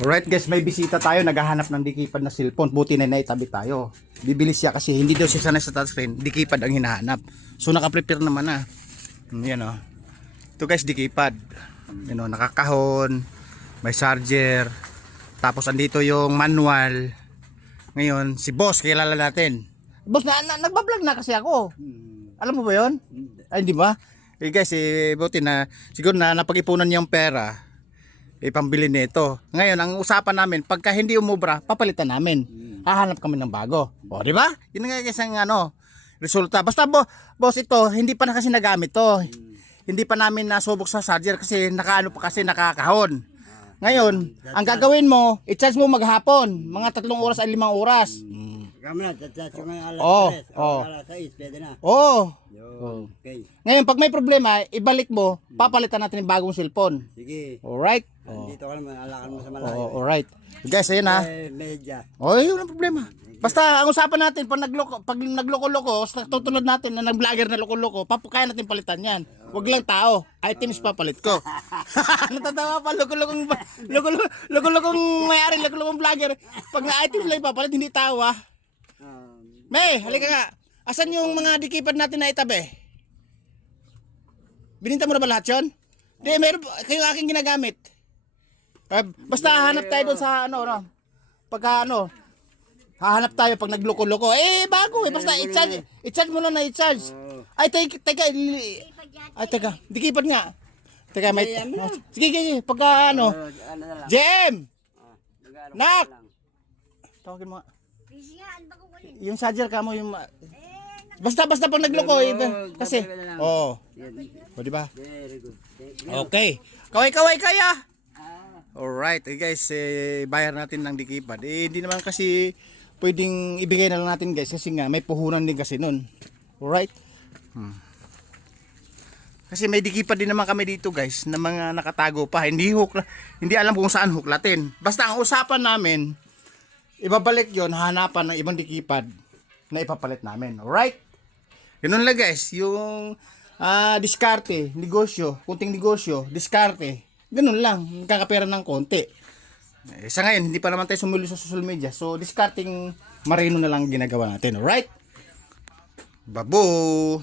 Alright guys, may bisita tayo. Naghahanap ng dikipad na cellphone. Buti na naitabi tayo. Bibili siya kasi hindi daw siya sanay sa touchscreen. Dikipad ang hinahanap. So naka-prepare naman na. Yan o. Ito guys, dikipad. Yan o, nakakahon. May charger. Tapos andito yung manual. Ngayon, si boss, kilala natin. Boss, nagbablog na kasi ako. Alam mo ba yun? Ay, hindi ba? Eh guys, buti na. Siguro na napag-ipunan niya yung pera. Pambili nito. Ngayon, ang usapan namin, pagka hindi umubra, papalitan namin. Hahanap kami ng bago. O, di ba? Yun nga kasi ang resulta. Basta boss, ito, hindi pa na kasi nagamit to. Hindi pa namin nasubok sa charger kasi nakakahon. Ngayon, ang gagawin mo, i-charge mo maghapon, mga 3 oras ay 5 oras. Kami na, tatsa ngayon alas 3 o alas 6, pwede na. Oo. Okay. Ngayon, pag may problema, ibalik mo, papalitan natin yung bagong cellphone. Sige. Alright? Dito ka naman, alakan mo sa malayo. Alright. Guys, ayun ha. Medya. Walang problema. Basta, ang usapan natin, pag nagloko-loko, tutulad natin na nag-vlogger na loko-loko, kaya natin palitan yan. Huwag lang tao. Items papalit ko. Natatawa pa, loko-lokong may-ari, loko-lokong vlogger. Pag na-items lang ipapalit, hindi tao ha. May, halika nga. Asan yung mga dikipad natin na itabi? Bininta mo na ba lahat yun? Hindi, meron kayo aking ginagamit. Basta hahanap tayo doon sa pagka hahanap tayo pag nagloko-loko. Bago basta i-charge mo na i-charge. Ay, teka. Ay, teka. Dikipad nga. Teka, may... Sige, pagka JM! Nak! Tawagin mo nga. Yung charger ka mo, yung... Basta pag nagloko, kasi... Oo. O, diba? Okay. Kaway kaya! Alright, guys, bayar natin ng dikipad. Hindi naman kasi pwedeng ibigay na lang natin guys kasi nga may puhunan din kasi nun. Alright? Kasi may dikipad din naman kami dito guys na mga nakatago pa. Hindi alam kung saan huklatin. Basta ang usapan namin, ibabalik yon, hanapan ng ibang dikipad na ipapalit namin. Alright? Ganun lang guys, yung diskarte, negosyo, kunting negosyo, diskarte. Ganun lang, kakapera ng konti. Sa ngayon, hindi pa naman tayo sumuli sa social media. So, discarding marino na lang ginagawa natin. Alright? Babo!